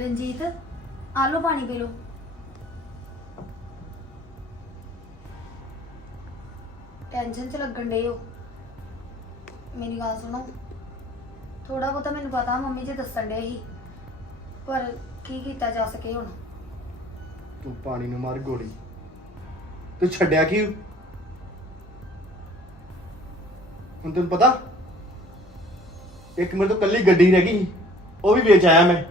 ਰਣਜੀਤ ਆ ਲਓ ਪਾਣੀ ਪੀ ਲੋ ਟੈਨਸ਼ਨ ਚ ਲੱਗਣ ਡੇ ਹੋ। ਮੇਰੀ ਗੱਲ ਸੁਣੋ। ਥੋੜਾ ਬਹੁਤਾ ਮੈਨੂੰ ਪਤਾ ਮੰਮੀ ਜੀ ਦੱਸਣ ਡੇ ਸੀ। ਪਰ ਕੀ ਕੀਤਾ ਜਾ ਸਕੇ ਹੁਣ? ਤੂੰ ਪਾਣੀ ਨੂੰ ਮਾਰ ਗੋਲੀ। ਤੂੰ ਛੱਡਿਆ ਕੀ ਹੁਣ ਤੈਨੂੰ ਪਤਾ? ਇੱਕ ਮੇਰੇ ਤੋਂ ਕੱਲੀ ਗੱਡੀ ਰਹਿ ਗਈ ਸੀ, ਉਹ ਵੀ ਵੇਚ ਆਇਆ ਮੈਂ।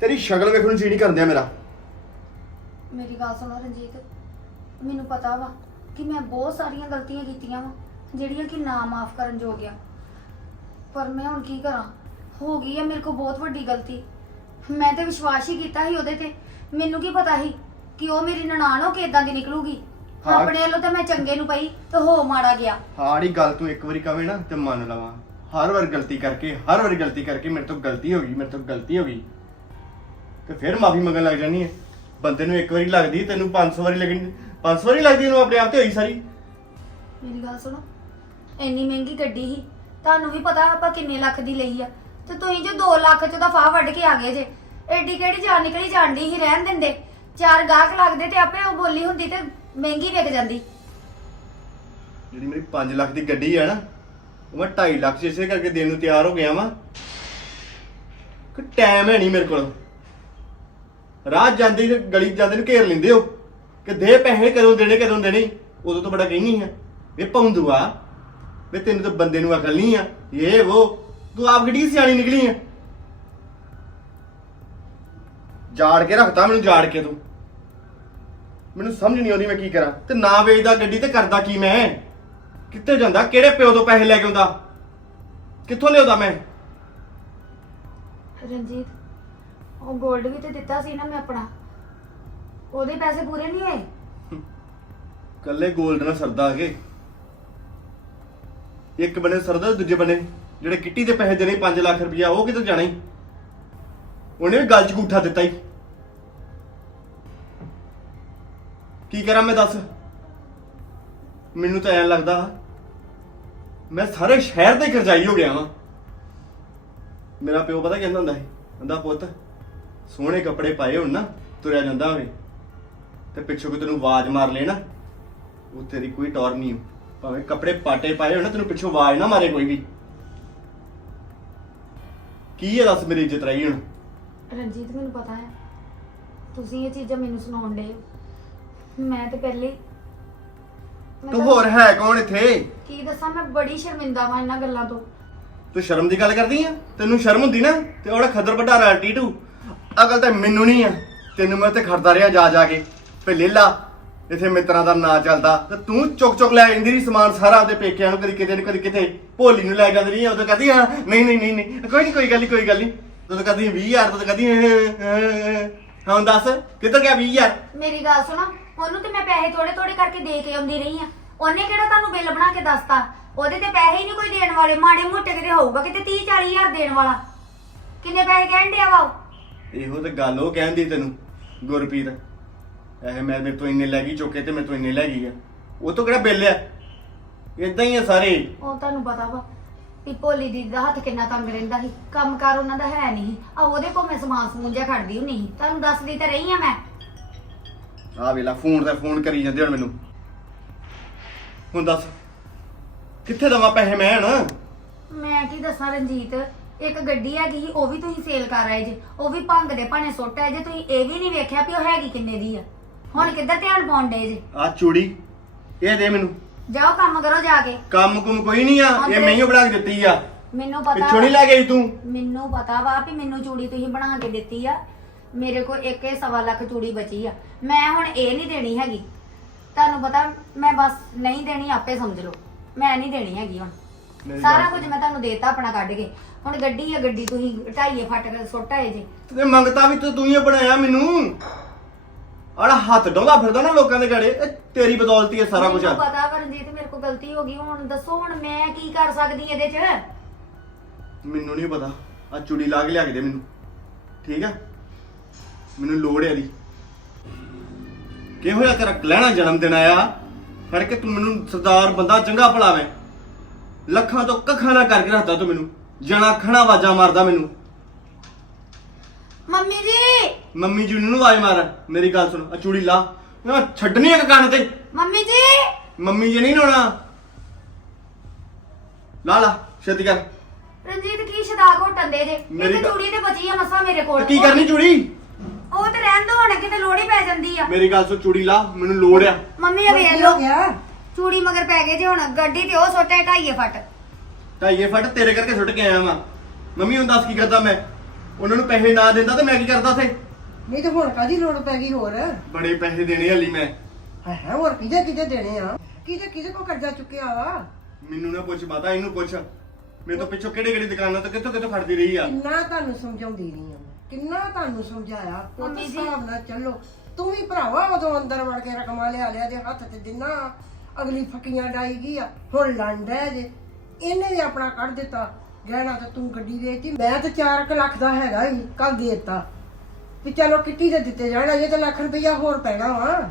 ਤੇਰੀ ਸ਼ਕਲ ਵੇਖਣ ਨੂੰ ਜੀ ਨਹੀਂ ਕਰਦਿਆ ਮੇਰਾ। ਮੇਰੀ ਗੱਲ ਸੁਣੋ ਰਣਜੀਤ ਮੈਨੂੰ ਪਤਾ ਵਾ ਕਿ ਮੈਂ ਬਹੁਤ ਸਾਰੀਆਂ ਗਲਤੀਆਂ ਕੀਤੀਆਂ ਵਾ ਜਿਹੜੀਆਂ ਕਿ ਨਾ ਮਾਫ ਕਰਨ ਯੋਗ ਆ। ਪਰ ਮੈਂ ਹੁਣ ਕੀ ਕਰਾਂ? ਹੋ ਗਈ ਆ ਮੇਰੇ ਕੋਲ ਬਹੁਤ ਵੱਡੀ ਗਲਤੀ। ਮੈਂ ਤੇ ਵਿਸ਼ਵਾਸ ਹੀ ਕੀਤਾ ਸੀ ਉਹਦੇ ਤੇ। ਮੈਨੂੰ ਕੀ ਪਤਾ ਸੀ ਕਿ ਉਹ ਮੇਰੀ ਨਨਾਣ ਹੋ ਕੇ ਇਦਾਂ ਦੀ ਨਿਕਲੂਗੀ? ਹਾਂ। ਆਪਣੇ ਵੱਲੋਂ ਤਾਂ ਮੈਂ ਚੰਗੇ ਨੂੰ ਪਈ ਤੇ ਹੋ ਮਾੜਾ ਗਿਆ। ਹਾੜੀ ਗੱਲ ਤੂੰ ਇੱਕ ਵਾਰੀ ਕਵੇਂ ਨਾ ਤੇ ਮੰਨ ਲਵਾਂ। ਹਰ ਵਾਰ ਗਲਤੀ ਕਰਕੇ ਹਰ ਵਾਰ ਗਲਤੀ ਕਰਕੇ ਮੇਰੇ ਤੋਂ ਗਲਤੀ ਹੋ ਗਈ ਮੇਰੇ ਤੋਂ ਗਲਤੀ ਹੋ ਗਈ। ਤੇ ਫਿਰ ਮਾਫੀ ਮੰਗਣ ਲੱਗ ਜਾਨੀ ਹੈ ਬੰਦੇ ਨੂੰ ਇੱਕ ਵਾਰੀ ਲੱਗਦੀ ਤੈਨੂੰ 500 ਵਾਰੀ ਲੱਗਣੀ 500 ਵਾਰੀ ਲੱਗਦੀ ਇਹਨੂੰ ਆਪਣੇ ਆਪ ਤੇ ਹੋਈ ਸਾਰੀ। ਮੇਰੀ ਗੱਲ ਸੁਣੋ ਇੰਨੀ ਮਹਿੰਗੀ ਗੱਡੀ ਸੀ ਤੁਹਾਨੂੰ ਵੀ ਪਤਾ ਆਪਾਂ ਕਿੰਨੇ ਲੱਖ ਦੀ ਲਈ ਆ। ਤੇ ਤੁਸੀਂ ਜੋ 2 ਲੱਖ ਚ ਦਾ ਫਾਹ ਵੱਢ ਕੇ ਆ ਗਏ ਜੇ। ਐਡੀ ਕਿਹੜੀ ਜਾਨ ਨਿਕਲੀ ਜਾਂਦੀ ਸੀ ਰਹਿਣ ਦਿੰਦੇ। ਚਾਰ ਗਾਹਕ ਲੱਗਦੇ ਤੇ ਆਪੇ ਉਹ ਬੋਲੀ ਹੁੰਦੀ ਤੇ ਮਹਿੰਗੀ ਵਿਕ ਜਾਂਦੀ। ਜਿਹੜੀ ਮੇਰੀ 5 ਲੱਖ ਦੀ ਗੱਡੀ ਹੈ ਨਾ ਉਹ ਮੈਂ 2.5 ਲੱਖ 'ਚ ਇਸੇ ਕਰਕੇ ਦੇਣ ਨੂੰ ਤਿਆਰ ਹੋ ਗਿਆ ਵਾਂ। ਕਿ ਟਾਈਮ ਹੈ ਨਹੀਂ ਮੇਰੇ ਕੋਲ। ਰਾਹ ਜਾਂਦੇ ਹੀ ਗਲੀ 'ਚ ਜਾਂਦੇ ਨੂੰ ਘੇਰ ਲੈਂਦੇ ਹੋ। ਕਿ ਦੇ ਪੈਸੇ ਕਦੋਂ ਦੇਣੇ ਕਦੋਂ ਦੇਣੇ। ਉਦੋਂ ਤੋਂ ਬੜਾ ਕਹਿੰਦੀ ਆ। ਵੇ ਪੌਂਦੂਆ ਵੇ ਤੈਨੂੰ ਤਾਂ ਬੰਦੇ ਨੂੰ ਅਕਲ ਨਹੀਂ ਆ। ਇਹ ਉਹ ਤੂੰ ਆਪ ਗੱਡੀ ਸਿਆਣੀ ਨਿਕਲੀ ਆ। ਜਾੜ ਕੇ ਰੱਖਦਾ ਮੈਨੂੰ, ਜਾੜ ਕੇ ਤੂੰ। ਮੈਨੂੰ ਸਮਝ ਨਹੀਂ ਆਉਂਦੀ ਮੈਂ ਕੀ ਕਰਾਂ। ਤੇ ਨਾ ਵੇਚਦਾ ਗੱਡੀ ਤੇ ਕਰਦਾ ਕੀ ਮੈਂ? ਕਿੱਥੇ ਜਾਂਦਾ? ਕਿਹੜੇ ਪਿਓ ਤੋਂ ਪੈਸੇ ਲੈ ਕੇ ਆਉਂਦਾ? ਕਿੱਥੋਂ ਲਿਆਉਂਦਾ ਮੈਂ? ਰਣਜੀਤ ਉਹ 골ਡ ਵੀ ਤੇ ਦਿੱਤਾ ਸੀ ਨਾ ਮੈਂ ਆਪਣਾ। ਉਹਦੇ ਪੈਸੇ ਪੂਰੇ ਨਹੀਂ ਹੋਏ? ਕੱਲੇ 골ਡ ਨਾਲ ਸਰਦਾ ਹੈਗੇ ਇੱਕ ਬਨੇ ਸਰਦਾ ਦੂਜੇ ਬਨੇ ਜਿਹੜੇ ਕਿੱਟੀ ਦੇ ਪੈਸੇ ਦੇਣੇ 5 ਲੱਖ ਰੁਪਇਆ ਉਹ ਕਿੱਥੇ ਜਾਣਾ? ਹੀ ਉਹਨੇ ਵੀ ਗੱਲ ਚ ਗੂਠਾ ਦਿੱਤਾ ਹੀ। ਕੀ ਕਰਾਂ ਮੈਂ ਦੱਸ? ਮੈਨੂੰ ਤਾਂ ਐਂ ਲੱਗਦਾ, ਮੈਂ ਸਾਰੇ ਸ਼ਹਿਰ ਦੇ ਕਰਜ਼ਾਈ ਹੋ ਗਿਆ ਵਾਂ। ਮੇਰਾ ਪਿਓ ਪਤਾ ਕਹਿੰਦਾ ਹੁੰਦਾ ਸੀ? ਕਹਿੰਦਾ, ਪੁੱਤ ਸੋਹਣੇ ਕੱਪੜੇ ਪਾਏ ਹੋਣ ਨਾ ਤੁਰਿਆ ਜਾਂਦਾ ਹੋਵੇ ਤੇ ਪਿੱਛੋਂ ਕਿ ਤੈਨੂੰ ਆਵਾਜ਼ ਮਾਰ ਲੈ ਨਾ ਉਹ ਤੇਰੀ ਕੋਈ ਟੌਰ ਨਹੀਂ ਹੋ ਭਾਵੇਂ ਕੱਪੜੇ ਪਾਟੇ ਪਾਏ ਹੋਣ ਨਾ ਤੈਨੂੰ ਪਿੱਛੋਂ ਆਵਾਜ਼ ਨਾ ਮਾਰੇ ਕੋਈ ਵੀ। ਕੀ ਹੈ ਦੱਸ ਮੇਰੀ ਇੱਜ਼ਤ ਰਹੀ ਹੁਣ? ਰਣਜੀਤ ਮੈਨੂੰ ਪਤਾ ਹੈ। ਤੁਸੀਂ ਇਹ ਚੀਜ਼ਾਂ ਮੈਨੂੰ ਸੁਣਾਉਣ ਦੇ ਮੈਂ ਤੇ ਪਹਿਲੇ ਮੈਂ ਤੂੰ ਤਾਂ- ਹੋਰ ਹੈ ਕੌਣ ਇੱਥੇ? ਕੀ ਦੱਸਾਂ ਮੈਂ ਬੜੀ ਸ਼ਰਮਿੰਦਾ ਵਾਂ ਇਹਨਾਂ ਗੱਲਾਂ ਤੋਂ। ਤੂੰ ਸ਼ਰਮ ਦੀ ਗੱਲ ਕਰਦੀ ਆ? ਤੈਨੂੰ ਸ਼ਰਮ ਹੁੰਦੀ ਨਾ? ਤੇ ਉਹਦਾ ਖੱਦਰ ਬਟਾਰਾ ਟੀਟੂ ਅਕਲ ਤਾਂ ਮੈਨੂੰ ਨਹੀਂ ਆ। ਤੈਨੂੰ ਮੈਂ ਤੇ ਖੜਦਾ ਰਿਹਾ ਜਾ ਜਾ ਕੇ। ਫੇ ਲੇਲਾ, ਇੱਥੇ ਮਿੱਤਰਾਂ ਦਾ ਨਾਂ ਚੱਲਦਾ। ਤੇ ਤੂੰ ਚੁੱਕ ਚੁੱਕ ਲੈ ਜਾਂਦੀ ਰਹੀ ਸਮਾਨ ਸਾਰਾ ਉਹਦੇ ਪੇਕਿਆਂ ਨੂੰ, ਕਦੀ ਕਿਤੇ ਨੂੰ ਕਦੀ ਕਿਤੇ। ਭੋਲੀ ਨੂੰ ਲੈ ਜਾਂਦੀ ਰਹੀ ਉਦੋਂ ਕਹਦੀ ਹਾਂ ਨਹੀਂ ਨਹੀਂ ਨਹੀਂ ਨਹੀਂ, ਕੋਈ ਨਹੀਂ ਕੋਈ ਗੱਲ ਨਹੀਂ ਕੋਈ ਗੱਲ ਨਹੀਂ ਤੂੰ ਕਹਦੀ 20000 ਤੂੰ ਕਹਦੀ ਹਾਂ ਦੱਸ, ਕਿੱਧਰ ਗਿਆ 20000 ਮੇਰੀ ਗੱਲ ਸੁਣੋ, ਉਹਨੂੰ ਤੇ ਮੈਂ ਪੈਸੇ ਥੋੜੇ ਥੋੜੇ ਕਰਕੇ ਦੇ ਕੇ ਆਉਂਦੀ ਰਹੀ ਆ। ਉਹਨੇ ਕਿਹੜਾ ਤੁਹਾਨੂੰ ਬਿੱਲ ਬਣਾ ਕੇ ਦੱਸਤਾ? ਉਹਦੇ ਤੇ ਪੈਸੇ ਹੀ ਨਹੀਂ ਕੋਈ ਦੇਣ ਵਾਲੇ। ਮਾੜੇ ਮੋਟੇ ਕਿਤੇ ਹੋਊਗਾ, ਕਿਤੇ 30 40 ਹਜ਼ਾਰ ਦੇਣ ਵਾਲਾ। ਕਿੰਨੇ ਪੈਸੇ ਕਹਿਣ ਡਿਆ ਵਾ ਉਹ? ਇਹੋ ਤੇ ਗੱਲ ਉਹ ਕਹਿੰਦੀ ਤੈਨੂੰ ਗੁਰਪ੍ਰੀਤ। ਇਹ ਮੈਂ ਮੇਰੇ ਤੋਂ ਇੰਨੇ ਲੈ ਗਈ ਚੁੱਕੇ ਤੇ ਮੇਰੇ ਤੋਂ ਇੰਨੇ ਲੈ ਗਈ ਆ। ਉਹ ਤੋਂ ਕਿਹੜਾ ਬਿੱਲ ਆ? ਇਦਾਂ ਹੀ ਆ ਸਾਰੇ। ਉਹ ਤੁਹਾਨੂੰ ਪਤਾ ਵਾ ਵੀ ਭੋਲੀ ਦੀ ਦਾ ਹੱਥ ਕਿੰਨਾ ਤੰਗ ਰਹਿੰਦਾ ਸੀ। ਕੰਮਕਾਰ ਉਹਨਾਂ ਦਾ ਹੈ ਨਹੀਂ। ਆ ਉਹਦੇ ਕੋਲ ਮੈਂ ਸਮਾਨ ਸਮੂਨ ਜਿਹਾ ਖੜਦੀ ਹੁੰਨੀ ਸੀ। ਤੁਹਾਨੂੰ ਦੱਸਦੀ ਤਾਂ ਰਹੀ ਆ ਮੈਂ। ਆ ਵੇਲਾ ਫੋਨ ਤੇ ਫੋਨ ਕਰੀ ਜਾਂਦੇ ਹੁਣ ਮੈਨੂੰ। ਹੁਣ ਦੱਸ ਕਿੱਥੇ ਦਵਾਂ ਪੈਸੇ ਮੈਂ ਹਣ? ਮੈਂ ਕੀ ਦੱਸਾਂ ਰਣਜੀਤ? ਇੱਕ ਗੱਡੀ ਹੈਗੀ ਸੀ ਉਹ ਵੀ ਤੁਸੀਂ ਸੇਲ ਕਰ ਆਏ ਜੇ। ਉਹ ਵੀ ਭੰਗ ਦੇ ਭਾਣੇ ਸੁੱਟ ਆਏ ਜੇ। ਤੁਸੀਂ ਇਹ ਵੀ ਨਹੀਂ ਵੇਖਿਆ ਵੀ ਉਹ ਹੈਗੀ ਕਿੰਨੇ ਦੀ ਆ। ਹੁਣ ਕਿੱਧਰ ਧਿਆਨ ਪਾਉਣ ਡੇ ਜੇ? ਆ ਚੂੜੀ ਇਹ ਦੇ ਮੈਨੂੰ। ਜਾਓ ਕੰਮ ਕਰੋ ਜਾ ਕੇ। ਕੰਮ ਕੁਮ ਕੋਈ ਨਹੀਂ ਆ ਇਹ ਮੈਂ ਹੀ ਬਣਾ ਕੇ ਦਿੱਤੀ ਆ। ਮੈਨੂੰ ਪਤਾ ਪਿੱਛੋਂ ਨਹੀਂ ਲੈ ਗਈ ਤੂੰ? ਮੈਨੂੰ ਪਤਾ ਵਾ ਵੀ ਮੈਨੂੰ ਚੂੜੀ ਤੁਸੀਂ ਬਣਾ ਕੇ ਦਿੱਤੀ ਆ। ਮੇਰੇ ਕੋਲ ਇੱਕ ਇਹ ਸਵਾ ਲੱਖ ਚੂੜੀ ਬਚੀ ਆ। ਮੈਂ ਹੁਣ ਇਹ ਨਹੀਂ ਦੇਣੀ ਹੈਗੀ। ਤੁਹਾਨੂੰ ਪਤਾ ਮੈਂ ਬਸ ਨਹੀਂ ਦੇਣੀ ਆਪੇ ਸਮਝ ਲਓ। ਮੈਂ ਨਹੀਂ ਦੇਣੀ ਹੈਗੀ ਹੁਣ। ਮੇਰੀ ਸਾਰਾ ਕੁਝ ਮੈਂ ਤੁਹਾਨੂੰ ਦੇਤਾ ਆਪਣਾ ਕੱਢ ਕੇ। ਹੁਣ ਗੱਡੀ ਆ ਗੱਡੀ ਤੁਸੀਂ ਢਾਈਏ ਫੱਟ ਕੇ ਸੁੱਟ ਆਏ ਜੇ। ਤੇ ਮੰਗਤਾ ਵੀ ਤਾਂ ਤੂੰ ਹੀ ਬਣਾਇਆ ਮੈਨੂੰ। ਆੜਾ ਹੱਥ ਡੋਲਾ ਫਿਰਦਾ ਨਾ ਲੋਕਾਂ ਦੇ ਘੜੇ ਇਹ ਤੇਰੀ ਬਦੌਲਤੀ ਹੈ ਸਾਰਾ ਕੁਝ ਮੈਨੂੰ ਪਤਾ ਕਰਨਜੀਤ ਮੇਰੇ ਕੋਲ ਗਲਤੀ ਹੋ ਗਈ। ਹੁਣ ਦੱਸੋ ਹੁਣ ਮੈਂ ਕੀ ਕਰ ਸਕਦੀ ਇਹਦੇ 'ਚ? ਮੈਨੂੰ ਨਹੀਂ ਪਤਾ। ਆ ਚੂੜੀ ਲਾ ਕੇ ਲਿਆ ਕੇ ਦੇ ਮੈਨੂੰ। ਠੀਕ ਆ? ਮੈਨੂੰ ਲੋੜ ਹੈ ਦੀ ਕਿਹੋ ਜਿਹਾ ਤੇਰਾ ਲੈਣਾ ਜਨਮ ਦਿਨ ਆਇਆ? ਫੜ ਕੇ ਤੂੰ ਮੈਨੂੰ ਸਰਦਾਰ ਬੰਦਾ ਚੰਗਾ ਭਲਾਵੇਂ। ਲੱਖਾਂ ਤੋਂ ਕੱਖਾਂ ਨਾ ਕਰਕੇ ਰੱਖਦਾ ਤੂੰ ਮੈਨੂੰ। ਜਣਾ ਖਣਾ ਆਵਾਜ਼ਾਂ ਮਾਰਦਾ ਮੈਨੂੰ। ਮੰਮੀ ਜੀ। ਮੰਮੀ ਜੀ ਨੂੰ ਆਵਾਜ਼ ਮਾਰ ਮੇਰੀ ਗੱਲ ਸੁਣ ਆ ਚੂੜੀ ਲਾ। ਨਾ ਛੱਡਣੀ ਇੱਕ ਕੰਨ ਤੇ। ਮੰਮੀ ਜੀ। ਮੰਮੀ ਜੀ ਨਹੀਂ ਨੋਣਾ ਲਾ ਲਾ ਛੇਤੀ ਕਰ। ਰਣਜੀਤ ਕੀ ਸ਼ਦਾ ਘੋਟਣ ਦੇ ਜੇ? ਮੇਰੀ ਗੱਲ- ਚੂੜੀ ਤੇ ਬਚੀ ਆ ਮਸਾ ਮੇਰੇ ਕੋਲ। ਤੇ ਕੀ ਕਰਨੀ ਚੂੜੀ? ਉਹ ਤੇ ਰਹਿਣ ਦੋ ਹੁਣ ਕਿਤੇ ਲੋੜ ਹੀ ਪੈ ਜਾਂਦੀ ਆ। ਮੇਰੀ ਗੱਲ ਸੁਣ ਚੂੜੀ ਲਾ ਮੈਨੂੰ ਲੋੜ ਆ। ਮੰਮੀ ਆ ਵੇਖ ਹੋ ਗਿਆ। ਚੂੜੀ ਮਗਰ ਪੈ ਗਏ ਜੇ ਹੁਣ ਗੱਡੀ ਤੇ ਉਹ ਸੋਟੇ ਢਾਈਏ ਫੱਟ। ਢਾਈਏ ਫਟ ਤੇਰੇ ਕਰਕੇ ਸੁੱਟ ਕੇ ਆਇਆ ਵਾਂ। ਮੰਮੀ ਹੁਣ ਦੱਸ ਕੀ ਕਰਦਾ ਮੈਂ? ਉਹਨਾਂ ਨੂੰ ਪੈਸੇ ਨਾ ਦਿੰਦਾ ਤੇ ਮੈਂ ਕੀ ਕਰਦਾ ਥੇ ਨਹੀਂ ਤੇ ਹੁਣ ਕਾਦੀ ਲੋੜ ਪੈ ਗਈ ਹੋਰ? ਬੜੇ ਪੈਸੇ ਦੇਣੇ ਹਲੀ ਮੈਂ। ਹੈ ਹੈ ਹੋਰ ਕਿਹਦੇ ਕਿਹਦੇ ਦੇਣੇ ਆ? ਕਿਹਦੇ ਕਿਹਦੇ ਕੋ ਕਰਜ਼ਾ ਚੁੱਕਿਆ ਵਾ? ਮੈਨੂੰ ਨਾ ਪੁੱਛ ਮਾਤਾ ਇਹਨੂੰ ਪੁੱਛ। ਮੇਰੇ ਤੋਂ ਪਿੱਛੋਂ ਕਿਹੜੀ ਕਿਹੜੀ ਦੁਕਾਨਾਂ ਤੋਂ ਕਿੱਥੋਂ ਕਿੱਥੋਂ ਖੜਦੀ ਰਹੀ ਆ? ਕਿੰਨਾ ਤੁਹਾਨੂੰ ਸਮਝਾਉਂਦੀ ਰਹੀ ਆ ਕਿੰਨਾ ਤੁਹਾਨੂੰ ਸਮਝਾਇਆ? ਜੀ। ਹਿਸਾਬ ਨਾਲ ਚੱਲੋ। ਤੂੰ ਵੀ ਭਰਾਵਾ ਉਦੋਂ ਅੰਦਰ ਵੜ ਕੇ ਰਕਮਾਂ ਲਿਆ ਲਿਆ ਦੇ ਹੱਥ ਤੇ ਦਿਨਾ। ਅਗਲੀ ਫਕੀਆਂ ਡਾਈ ਗਈ ਆ ਹੁਣ ਲੰਡ ਹੈ ਜੇ। ਇਹਨੇ ਵੀ ਆਪਣਾ ਕੱਢ ਦਿੱਤਾ। ਗਹਿਣਾ ਤੇ ਤੂੰ ਗੱਡੀ ਵੇਚਤੀ ਮੈਂ ਤੇ 4 ਲੱਖ ਦਾ ਹੈਗਾ ਹੀ ਕੱਲ ਦੇ ਦਿੱਤਾ। ਵੀ ਚਲੋ ਕਿੱਟੀ ਦੇ ਦਿੱਤੇ ਜਾਣ ਅਜੇ ਤਾਂ ਲੱਖ ਰੁਪਈਆ ਹੋਰ ਪੈਣਾ ਵਾ।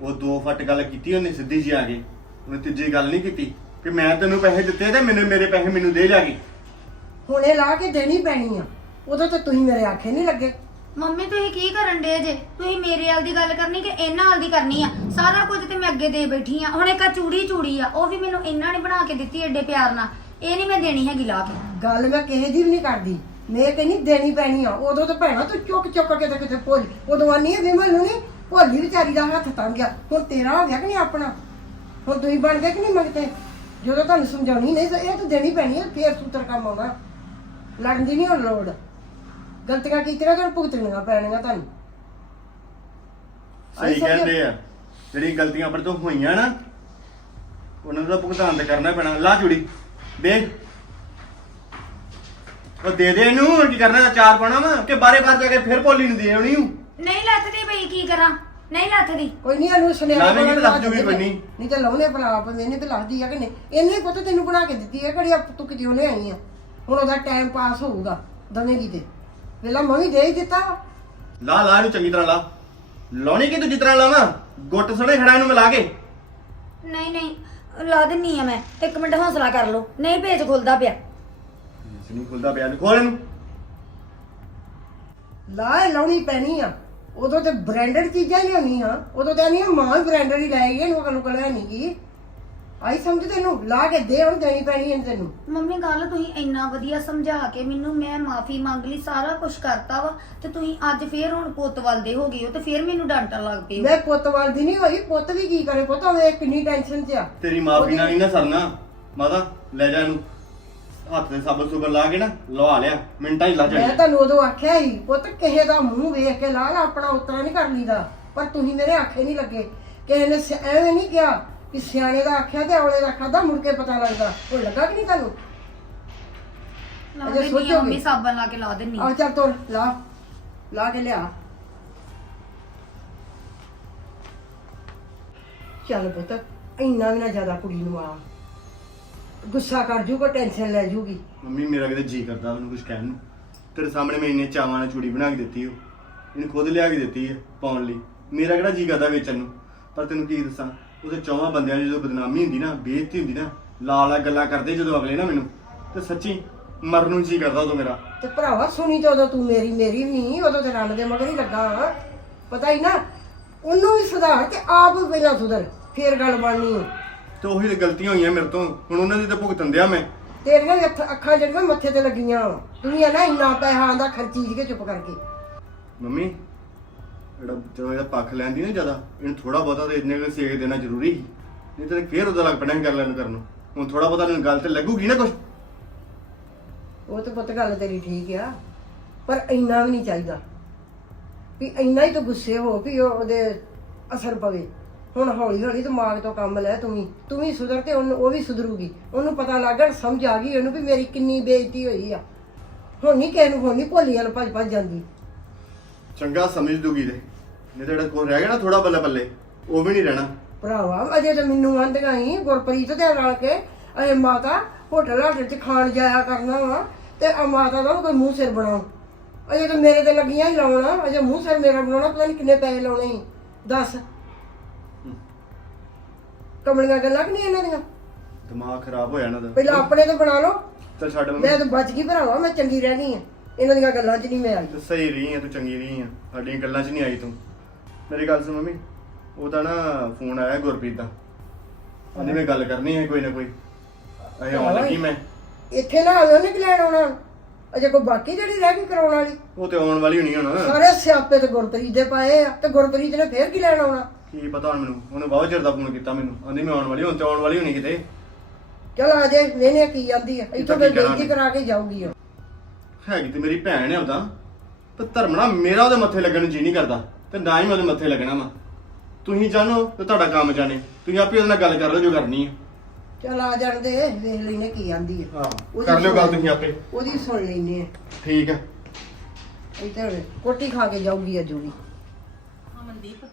ਉਹ ਦੋ ਫੱਟ ਗੱਲ ਕੀਤੀ ਉਹਨੇ ਸਿੱਧੀ ਜੀ ਆ ਕੇ ਉਹਨੇ ਤੀਜੀ ਗੱਲ ਨਹੀਂ ਕੀਤੀ ਕਿ ਮੈਂ ਤੈਨੂੰ ਪੈਸੇ ਦਿੱਤੇ ਤੇ ਮੈਨੂੰ ਮੇਰੇ ਪੈਸੇ ਮੈਨੂੰ ਦੇ ਜਾ ਕੇ ਹੁਣ ਇਹ ਲਾ ਕੇ ਦੇਣੀ ਪੈਣੀ ਆ। ਉਦੋਂ ਤਾਂ ਤੁਸੀਂ ਮੇਰੇ ਆਖੇ ਨਹੀਂ ਲੱਗੇ। ਮੰਮੀ, ਤੁਸੀਂ ਕੀ ਕਰਨ ਡੇ ਜੇ? ਤੁਸੀਂ ਮੇਰੇ ਵਾਲ ਦੀ ਗੱਲ ਕਰਨੀ ਕਿ ਇਹਨਾਂ ਵਾਲ ਦੀ ਕਰਨੀ ਆ? ਸਾਰਾ ਕੁਝ ਤੇ ਮੈਂ ਅੱਗੇ ਦੇ ਬੈਠੀ ਆ। ਹੁਣ ਇੱਕ ਆਹ ਚੂੜੀ ਚੂੜੀ ਆ, ਉਹ ਵੀ ਮੈਨੂੰ ਇਹਨਾਂ ਨੇ ਬਣਾ ਕੇ ਦਿੱਤੀ ਏਡੇ ਪਿਆਰ ਨਾਲ। ਇਹ ਨਹੀਂ ਮੈਂ ਦੇਣੀ ਹੈਗੀ ਲਾ ਕੇ। ਗੱਲ ਮੈਂ ਕਿਸੇ ਦੀ ਵੀ ਨਹੀਂ ਕਰਦੀ। ਮੈਂ ਕਹਿੰਦੀ ਦੇਣੀ ਪੈਣੀ ਆ। ਉਦੋਂ ਤਾਂ ਭੈਣਾ, ਤੂੰ ਚੁੱਕ ਚੁੱਕ ਕੇ ਤੇ ਕਿਤੇ ਭੁੱਲ। ਉਦੋਂ ਆਨੀ ਹੈ ਵਿਮਲ ਨੂੰ ਨਹੀਂ, ਭੋਲੀ ਵਿਚਾਰੀ ਦਾ ਹੱਥ ਤੰਗ ਗਿਆ ਹੁਣ ਤੇਰਾ ਹੋ ਗਿਆ ਕਿ ਨਹੀਂ ਆਪਣਾ? ਹੁਣ ਤੁਸੀਂ ਬਣ ਗਏ ਕਿ ਨਹੀਂ ਮੰਗਤੇ? ਜਦੋਂ ਤੁਹਾਨੂੰ ਸਮਝਾਉਣੀ ਨਹੀਂ ਇਹ ਤਾਂ ਦੇਣੀ ਪੈਣੀ ਆ, ਫੇਰ ਸੂਤਰ ਕੰਮ ਆਉਣਾ। ਲੜਨ ਦੀ ਨਹੀਂ ਹੁਣ ਲੋੜ ਗਲਤੀਆਂ ਕੀਤੀਆਂ ਤਾਂ ਭੁਗਤਣੀਆਂ ਪੈਣੀਆਂ ਤੁਹਾਨੂੰ? ਸਹੀ? ਕਹਿੰਦੇ ਆ ਜਿਹੜੀ ਗਲਤੀਆਂ ਆਪਣੇ ਤੋਂ ਹੋਈਆਂ ਨਾ ਉਹਨਾਂ ਦਾ ਭੁਗਤਾਨ ਤੇ ਕਰਨਾ ਪੈਣਾ। ਲਾ ਚੂੜੀ ਦੇ ਉਹ ਦੇ ਦੇ ਇਹਨੂੰ ਹੁਣ ਕੀ ਕਰਨਾ ਚਾਰ ਪਾਣਾ ਵਾ ਕਿ ਬਾਰੇ ਬਾਰ ਜਾ ਕੇ ਫਿਰ ਭੋਲੀ ਨੂੰ ਦੇ ਆਉਣੀ ਹੂੰ ਨਹੀਂ ਲੱਥਦੀ ਬਈ ਕੀ ਕਰਾਂ? ਨਹੀਂ ਲੱਥਦੀ। ਕੋਈ ਨਹੀਂ ਇਹਨੂੰ ਸੁਨੇਹਾ ਲਾਵੇਂਗੀ ਤਾਂ ਬਣਾ ਲੱਗ ਜੂਗੀ ਕੇ ਕੋਈ ਨਹੀਂ। ਨਹੀਂ ਤਾਂ ਲਾਉਨੇ ਭਲਾ ਆਪ ਮੈਨੇ ਤੇ ਲੱਗਦੀ ਆ ਕਿ ਨਹੀਂ? ਇਹਨੇ ਪੁੱਤ ਤੈਨੂੰ ਬਣਾ ਕੇ ਦਿੱਤੀ ਹੈ ਘੜੀ ਤੂੰ ਕਿਤੇ ਉਹਨੇ ਆਈ ਆ? ਹੁਣ ਉਹਦਾ ਟਾਈਮ ਪਾਸ ਹੋਊਗਾ ਦਵੇਂਗੀ ਤੇ। ਵੇਲਾ ਮੈਂ ਵੀ ਦੇ ਹੀ ਦਿੱਤਾ। ਲਾ ਲਾ ਇਹਨੂੰ ਚੰਗੀ ਤਰ੍ਹਾਂ ਲਾ। ਲਾਉਣੀ ਕਿ ਤੂੰ ਜਿਸ ਤਰ੍ਹਾਂ ਲਾਵਾਂ? ਗੁੱਟ ਸਣੇ ਖੜਾ ਇਹਨੂੰ ਮਿਲਾ ਕੇ। ਨਹੀਂ ਨਹੀਂ ਲਾ ਦਿੰਨੀ ਆ ਮੈਂ। ਇੱਕ ਮਿੰਟ ਹੌਸਲਾ ਕਰ ਲਓ। ਨਹੀਂ ਭੇਜ ਖੁੱਲਦਾ ਪਿਆ। ਇਸ ਨੂੰ ਖੁੱਲਦਾ ਪਿਆ ਨੂੰ ਖੋਲ ਇਹਨੂੰ। ਲਾ ਇਹ ਲਾਉਣੀ ਪੈਣੀ ਆ। ਉਦੋਂ ਤੇ ਬ੍ਰਾਂਡਡ ਚੀਜ਼ਾਂ ਲਿਆਉਣੀ ਆ। ਉਦੋਂ ਤਾਂ ਨਹੀਂ ਮਾਂ ਹੀ ਬ੍ਰਾਂਡਡ ਹੀ ਲੈ ਗਈ ਇਹਨੂੰ ਕਨੂੰ ਕਲਿਆ ਨਹੀਂ ਗਈ ਆਈ ਸਮਝ ਤੈਨੂੰ? ਲਾ ਕੇ ਦੇ ਹੁਣ ਦੇਣੀ ਪੈਣੀ ਹੈ ਤੈਨੂੰ। ਮੰਮੀ ਗੱਲ ਤੁਸੀਂ ਇੰਨਾ ਵਧੀਆ ਸਮਝਾ ਕੇ ਮੈਨੂੰ ਮੈਂ ਮਾਫੀ ਮੰਗ ਲਈ ਸਾਰਾ ਕੁਝ ਕਰਤਾ ਵਾ ਤੇ ਤੁਸੀਂ ਅੱਜ ਫੇਰ ਹੁਣ ਪੁੱਤ ਵੱਲਦੇ ਹੋ ਗਏ ਹੋ ਤੇ ਫੇਰ ਮੈਨੂੰ ਡਾਂਟਣ ਲੱਗ ਪਏ ਹੋ ਮੈਂ ਪੁੱਤ ਵੱਲ ਦੀ ਨਹੀਂ ਹੋਈ ਪੁੱਤ ਵੀ ਕੀ ਕਰੇ? ਪੁੱਤ ਉਹ ਕਿੰਨੀ ਟੈਨਸ਼ਨ 'ਚ ਆ। ਤੇਰੀ ਮਾਫੀ ਨਾਲ ਨਹੀਂ ਨਾ ਸਰਨਾ। ਮਾਤਾ ਲੈ ਜਾ ਇਹਨੂੰ। ਹੱਥ ਤੇ ਸਾਬਣ ਸੁਬਰ ਲਾ ਕੇ ਨਾ ਲਵਾ ਲਿਆ। ਮਿੰਟਾਂ ਹੀ ਲਾ ਮੈਂ ਜਾਣੀ ਤੁਹਾਨੂੰ ਉਦੋਂ ਆਖਿਆ ਸੀ ਪੁੱਤ ਕਿਸੇ ਦਾ ਮੂੰਹ ਵੇਖ ਕੇ ਲਾ ਲਾ ਆਪਣਾ ਉਤਰਾ ਨਹੀਂ ਕਰ ਲਈਦਾ। ਪਰ ਤੁਸੀਂ ਮੇਰੇ ਆਖੇ ਨਹੀਂ ਲੱਗੇ। ਕਿਸੇ ਨੇ ਸਿ- ਐਵੇਂ ਨਹੀਂ ਕਿਹਾ। ਕਿ ਸਿਆਣੇ ਦਾ ਆਖਿਆ ਤੇ ਔਲੇ ਦਾ ਖਾਦਾ ਮੁੜ ਕੇ ਪਤਾ ਲੱਗਦਾ। ਉਹ ਲੱਗਾ ਕਿ ਨਹੀਂ ਤੁਹਾਨੂੰ? ਲਾ ਅਜੇ ਦਿੰਨੀ ਆ ਸੋਚੋਗੇ। ਮੰਮੀ ਸਾਬਣ ਲਾ ਕੇ ਲਾ ਦਿੰਨੀ ਆ। ਆ ਚੱਲ ਤੋਰ ਲਾ। ਲਾ ਕੇ ਲਿਆ। ਚੱਲ ਪੁੱਤ ਇੰਨਾ ਵੀ ਨਾ ਜ਼ਿਆਦਾ ਕੁੜੀ ਨੂੰ ਆ। ਗੁੱਸਾ ਕਰ ਜੂਗਾ ਟੈਨਸ਼ਨ ਲੈ ਜੂਗੀ। ਮੰਮੀ ਮੇਰਾ ਕਿਤੇ ਜੀ ਕਰਦਾ ਉਹਨੂੰ ਕੁਝ ਕਹਿਣ ਨੂੰ। ਤੇਰੇ ਸਾਹਮਣੇ ਮੈਂ ਇੰਨੇ ਚਾਵਾਂ ਨਾਲ ਚੂੜੀ ਬਣਾ ਕੇ ਦਿੱਤੀ ਉਹ ਇਹਨੂੰ ਖੁਦ ਲਿਆ ਕੇ ਦਿੱਤੀ ਹੈ ਪਾਉਣ ਲਈ। ਮੇਰਾ ਕਿਹੜਾ ਜੀ ਕਰਦਾ ਵੇਚਣ ਨੂੰ? ਪਰ ਤੈਨੂੰ ਕੀ ਦੱਸਾਂ? ਉਹਦੇ ਚੌਵਾਂ ਬੰਦਿਆਂ ਦੀ ਜਦੋਂ ਬਦਨਾਮੀ ਹੁੰਦੀ ਨਾ ਬੇਇੱਜ਼ਤੀ ਹੁੰਦੀ ਨਾ ਲਾਲ ਲਾਲ ਗੱਲਾਂ ਕਰਦੇ ਜਦੋਂ ਅਗਲੇ ਨਾ ਮੈਨੂੰ ਤੇ ਸੱਚੀ ਮਰਨ ਨੂੰ ਜੀ ਕਰਦਾ ਉਦੋਂ ਮੇਰਾ ਤੇ ਭਰਾਵਾ ਸੁਣੀ ਤੇ ਉਦੋਂ ਤੂੰ ਮੇਰੀ ਮੇਰੀ ਵੀ ਨਹੀਂ ਉਦੋਂ ਤੇ ਰੰਨ ਦੇ ਮਗਰ ਹੀ ਲੱਗਾ ਹਾਂ। ਪਤਾ ਹੀ ਨਾ ਉਹਨੂੰ ਵੀ ਸੁਧਾਰ ਤੇ ਆਪ ਵੀ ਪਹਿਲਾਂ ਸੁਧਰ ਫੇਰ ਗੱਲ ਬਣਨੀ ਹੈ ਤੇ ਉਹੀ ਤੇ ਗਲਤੀਆਂ ਹੋਈਆਂ ਮੇਰੇ ਤੋਂ ਹੁਣ ਉਹਨਾਂ ਦੀ ਤਾਂ ਭੁਗਤਣ ਦਿਆ ਮੈਂ ਤੇਰੀਆਂ ਵੀ ਅੱਖ- ਅੱਖਾਂ ਜਿਹੜੀਆਂ ਮੱਥੇ ਤੇ ਲੱਗੀਆਂ ਵਾਂ। ਤੂੰ ਵੀ ਆ ਨਾ ਇੰਨਾ ਪੈਸਾ ਆਂਦਾ ਖਰਚੀ ਕੇ ਚੁੱਪ ਕਰਕੇ ਮੰਮੀ ਜਿਹੜਾ ਜਦੋਂ ਇਹਦਾ ਪੱਖ ਲੈਂਦੀ ਨਾ ਜ਼ਿਆਦਾ, ਇਹਨੂੰ ਥੋੜਾ ਬਹੁਤਾ ਤੇ ਇੰਨੇ ਕੁ ਸੇਕ ਦੇਣਾ ਜ਼ਰੂਰੀ ਸੀ। ਨਹੀਂ ਤੇ ਫੇਰ ਉਹਦਾ ਲੱਗ ਪੈਣਾ ਸੀ ਕਰ ਲੈਣ ਕਰਨ ਨੂੰ। ਹੁਣ ਥੋੜਾ ਬਹੁਤਾ ਇਹਨੂੰ ਗੱਲ ਤੇ ਲੱਗੂਗੀ ਨਾ ਕੁਝ ਉਹ ਤੇ ਪੁੱਤ ਗੱਲ ਤੇਰੀ ਠੀਕ ਆ, ਪਰ ਇੰਨਾ ਵੀ ਨਹੀਂ ਚਾਹੀਦਾ। ਵੀ ਇੰਨਾ ਹੀ ਤਾਂ ਗੁੱਸੇ ਹੋ ਵੀ ਉਹ- ਉਹਦੇ ਅਸਰ ਪਵੇ। ਹੁਣ ਹੌਲੀ ਹੌਲੀ ਦਿਮਾਗ ਤੋਂ ਕੰਮ ਲੈ ਤੂੰ ਵੀ। ਤੂੰ ਵੀ ਸੁਧਰ ਤੇ ਉਹਨੂੰ, ਉਹ ਵੀ ਸੁਧਰੂਗੀ। ਉਹਨੂੰ ਪਤਾ ਲੱਗ ਗਿਆ ਸਮਝ ਆ ਗਈ ਉਹਨੂੰ ਵੀ ਮੇਰੀ ਕਿੰਨੀ ਬੇਇੱਜ਼ਤੀ ਹੋਈ ਆ। ਹੁਣ ਨਹੀਂ ਕਿਸੇ ਨੂੰ, ਹੁਣ ਨਹੀਂ ਭੋਲੀ ਨੂੰ ਭੱਜ ਭੱਜ ਜਾਂਦੀ। ਚੰਗਾ ਸਮਝ ਦੂਗੀ ਤੇ। ਨਹੀਂ ਤੇ ਜਿਹੜਾ ਕੋਈ ਰਹਿ ਗਿਆ ਨਾ ਥੋੜਾ ਬੱਲੇ ਬੱਲੇ ਉਹ ਵੀ ਨਹੀਂ ਰਹਿਣਾ। ਭਰਾਵਾ ਅਜੇ ਤਾਂ ਮੈਨੂੰ ਆਂਦੀਆਂ ਹੀ ਗੁਰਪ੍ਰੀਤ ਦੇ ਨਾਲ ਕੇ ਅਜੇ ਮਾਤਾ ਹੋਟਲ ਹਾਟਲ ਚ ਖਾਣ ਜਾਇਆ ਕਰਨਾ ਵਾ ਤੇ ਆ ਮਾਤਾ ਦਾ ਕੋਈ ਮੂੰਹ ਸਿਰ ਬਣਾਓ ਅਜੇ ਤਾਂ ਮੇਰੇ ਤੇ ਲੱਗੀਆਂ ਹੀ ਲਾਉਣਾ ਅਜੇ ਮੂੰਹ ਸਿਰ ਮੇਰਾ ਬਣਾਉਣਾ ਪਤਾ ਨਹੀਂ ਕਿੰਨੇ ਪੈਸੇ ਲਾਉਣੇ ਸੀ। ਦੱਸ। ਕਮਲੀਆਂ ਗੱਲਾਂ ਕਿ ਨਹੀਂ ਇਹਨਾਂ ਦੀਆਂ? ਦਿਮਾਗ ਖਰਾਬ ਹੋ ਜਾਣਾ ਦਾ। ਪਹਿਲਾਂ ਆਪਣੇ ਤੇ ਬਣਾ ਲਓ। ਚੱਲ ਛੱਡ ਮੰਮੀ। ਮੈਂ ਤਾਂ ਬਚ ਗਈ ਭਰਾਵਾ ਮੈਂ ਚੰਗੀ ਰਹਿਣੀ ਆ। ਇਹਨਾਂ ਦੀਆਂ ਗੱਲਾਂ 'ਚ ਨਹੀਂ ਮੈਂ ਆਈ। ਤੂੰ ਸਹੀ ਰਹੀ ਆ ਤੂੰ ਚੰਗੀ ਰਹੀ ਆ। ਸਾਡੀਆਂ ਗੱਲਾਂ 'ਚ ਨਹੀਂ ਆਈ ਤੂੰ। ਮੇਰੀ ਗੱਲ ਸੁਣ ਮੰਮੀ ਉਹਦਾ ਨਾ ਫੋਨ ਆਇਆ ਗੁਰਪ੍ਰੀਤ ਦਾ। ਉਹਨੇ ਮੈਂ ਗੱਲ ਕਰਨੀ ਹੈ ਕੋਈ ਨਾ ਕੋਈ। ਅਜੇ ਆਉਣ ਲੱਗੀ ਮੈਂ। ਇੱਥੇ ਨਾ ਆਵੇ ਉਹਨੇ ਕਿ ਲੈਣ ਆਉਣਾ। ਅਜੇ ਕੋਈ ਬਾਕੀ ਜਿਹੜੀ ਰਹਿ ਗਈ ਕਰਾਉਣ ਵਾਲੀ। ਉਹ ਤੇ ਆਉਣ ਵਾਲੀ ਹੋਣੀ ਹੁਣ। ਸਾਰੇ ਸਿਆਪੇ ਤੇ ਗੁਰਪ੍ਰੀਤ ਦੇ ਪਾਏ ਆ ਤੇ ਗੁਰਪ੍ਰੀਤ ਨੇ ਫੇਰ ਕੀ ਲੈਣ ਆਉਣਾ? ਕੀ ਪਤਾ ਹੁਣ ਮੈਨੂੰ। ਉਹਨੇ ਬਹੁਤ ਚਿਰ ਦਾ ਫੋਨ ਕੀਤਾ ਮੈਨੂੰ। ਆਂਦੀ ਮੈਂ ਆਉਣ ਵਾਲੀ ਹੁਣ ਤੇ ਆਉਣ ਵਾਲੀ ਹੋਣੀ ਕਿਤੇ। ਚਲ ਆ ਜੇ ਵੇਨੇ ਕੀ ਜਾਂਦੀ ਆ। ਇੱਥੋਂ? ਬੇਇੱਜ਼ਤੀ ਕਰਾ ਕੇ ਜਾਊਗੀ ਉਹ। ਹੈਗੀ ਤੇ ਮੇਰੀ ਭੈਣ ਹੈ ਉਹਦਾ ਪਰ ਧਰਮਣਾ ਮੇਰਾ ਉਹਦੇ ਮੱਥੇ ਲੱਗਣ ਨੂੰ ਜੀ ਨਹੀਂ ਕਰਦਾ ਤੇ ਨਾ ਹੀ ਮੈਂ ਉਹਦੇ ਮੱਥੇ ਲੱਗਣਾ ਵਾ। ਤੁਸੀਂ ਜਾਣੋ ਤੇ ਤੁਹਾਡਾ ਕੰਮ ਜਾਣੇ ਤੁਸੀਂ ਆਪੇ ਉਹਦੇ ਨਾਲ ਗੱਲ ਕਰ ਲਓ ਜੋ ਕਰਨੀ ਹੈ ਚਲ ਆ ਜਾਣ ਦੇ ਵੇਖ ਲੈਨੇ ਕੀ ਜਾਂਦੀ ਆ। ਹਾਂ ਉਹਦੀ ਕਰ ਲਿਓ ਗੱਲ ਸੁਣ- ਤੁਸੀਂ ਆਪੇ। ਉਹਦੀ ਸੁਣ ਲੈਨੇ ਆ। ਠੀਕ ਹੈ ਹੁਣ ਕੋਟੀ ਖਾ ਕੇ ਜਾਊਗੀ ਅੱਜ ਵੀ। ਹਾਂ ਮਨਦੀਪ।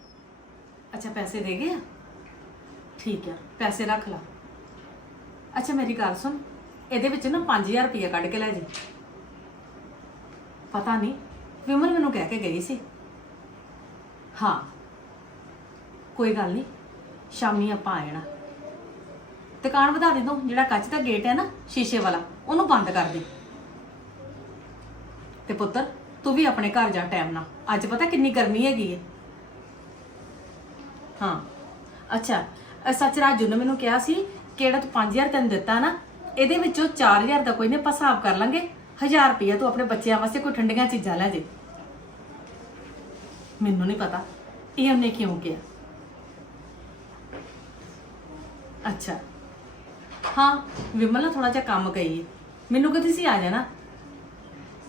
ਅੱਛਾ ਪੈਸੇ ਦੇ ਗਏ ਆ? ਠੀਕ ਆ ਪੈਸੇ ਰੱਖ ਲਾ। ਅੱਛਾ ਮੇਰੀ ਗੱਲ ਸੁਣ ਇਹਦੇ ਵਿੱਚ ਨਾ 5000 ਰੁਪਏ ਕੱਢ ਕੇ ਲੈ ਜੀ। ਪਤਾ ਨਹੀਂ ਵਿਮਨ ਮੈਨੂੰ ਕਹਿ ਕੇ ਗਈ ਸੀ। ਹਾਂ ਕੋਈ ਗੱਲ ਨਹੀਂ ਸ਼ਾਮੀ ਆਪਾਂ ਆ ਜਾਣਾ। ਦੁਕਾਨ ਵਧਾ ਦੇ ਦੋ ਜਿਹੜਾ ਕੱਚ ਦਾ ਗੇਟ ਹੈ ਨਾ ਸ਼ੀਸ਼ੇ ਵਾਲਾ ਉਹਨੂੰ ਬੰਦ ਕਰ ਦੇ। ਤੇ ਪੁੱਤਰ ਤੂੰ ਵੀ ਆਪਣੇ ਘਰ ਜਾ ਟਾਈਮ ਨਾਲ। ਅੱਜ ਪਤਾ ਕਿੰਨੀ ਗਰਮੀ ਹੈਗੀ ਹੈ ਹਾਂ ਅੱਛਾ ਅ, ਸੱਚ ਰਾਜੂ ਨੇ ਮੈਨੂੰ ਕਿਹਾ ਸੀ ਕਿਹੜਾ ਤੂੰ 5000 ਤੈਨੂੰ ਦਿੱਤਾ ਨਾ ਇਹਦੇ ਵਿੱਚੋਂ 4000 ਦਾ ਕੋਈ ਨਹੀਂ ਆਪਾਂ ਹਿਸਾਬ ਕਰ ਲਾਂਗੇ। 1000 ਰੁਪਇਆ ਤੂੰ ਆਪਣੇ ਬੱਚਿਆਂ ਵਾਸਤੇ ਕੋਈ ਠੰਡੀਆਂ ਚੀਜ਼ਾਂ ਲੈ ਜੇ। ਮੈਨੂੰ ਨਹੀਂ ਪਤਾ, ਇਹ ਉਹਨੇ ਕਿਉਂ ਕਿਹਾ? ਅੱਛਾ। ਹਾਂ, ਵਿਮਲ ਨਾਲ ਥੋੜਾ ਜਿਹਾ ਕੰਮ ਗਈ ਮੈਨੂੰ ਕਦੀ ਸੀ ਆ ਜਾਣਾ?